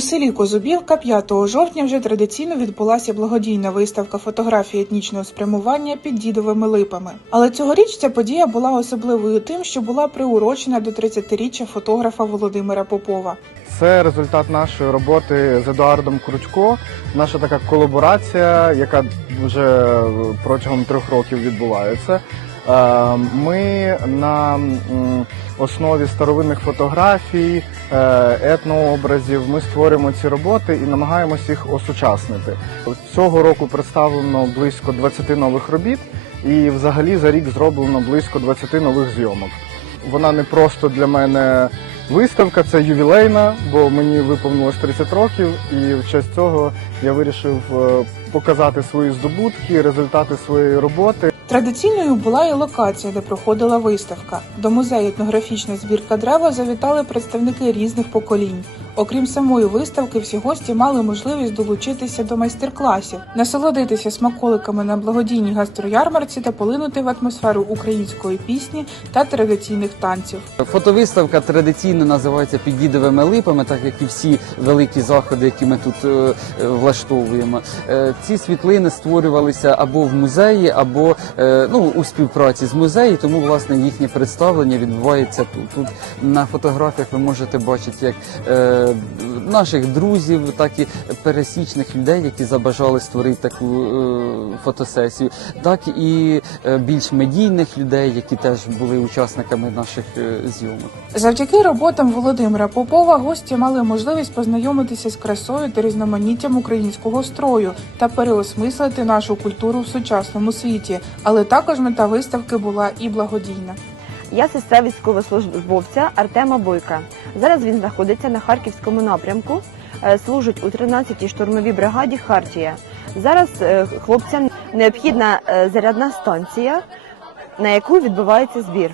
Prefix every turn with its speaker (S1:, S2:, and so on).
S1: селі Козубівка 5 жовтня вже традиційно відбулася благодійна виставка фотографій етнічного спрямування під дідовими липами. Але цьогоріч ця подія була особливою тим, що була приурочена до 30-річчя фотографа Володимира Попова.
S2: Це результат нашої роботи з Едуардом Кручко. Наша така колаборація, яка вже протягом трьох років відбувається. Е, Ми на основі старовинних фотографій, е, етнообразів ми створюємо ці роботи і намагаємося їх осучаснити. Цього року представлено близько 20 нових робіт, і взагалі за рік зроблено близько 20 нових зйомок. Вона не просто для мене виставка, це ювілейна, бо мені виповнилось 30 років, і в честь цього я вирішив е, показати свої здобутки, результати своєї роботи.
S1: Традиційною була і локація, де проходила виставка. До музею етнографічна збірка дерева завітали представники різних поколінь. Окрім самої виставки, всі гості мали можливість долучитися до майстер-класів, насолодитися смаколиками на благодійній гастроярмарці та полинути в атмосферу української пісні та традиційних танців.
S3: Фотовиставка традиційно називається під дідовими липами, так як і всі великі заходи, які ми тут е, е, влаштовуємо. Е, Ці світлини створювалися або в музеї, або ну, у співпраці з музеєм, тому власне їхнє представлення відбувається тут. Тут на фотографіях ви можете бачити як наших друзів, так і пересічних людей, які забажали створити таку е, фотосесію, так і е, більш медійних людей, які теж були учасниками наших е, зйомок.
S1: Завдяки роботам Володимира Попова гості мали можливість познайомитися з красою та різноманіттям українського строю та переосмислити нашу культуру в сучасному світі. Але також мета виставки була і благодійна.
S4: Я сестра військовослужбовця Артема Бойка. Зараз він знаходиться на харківському напрямку, е, служить у 13-й штурмовій бригаді Хартія. Зараз е, хлопцям необхідна е, зарядна станція, на яку відбувається збір.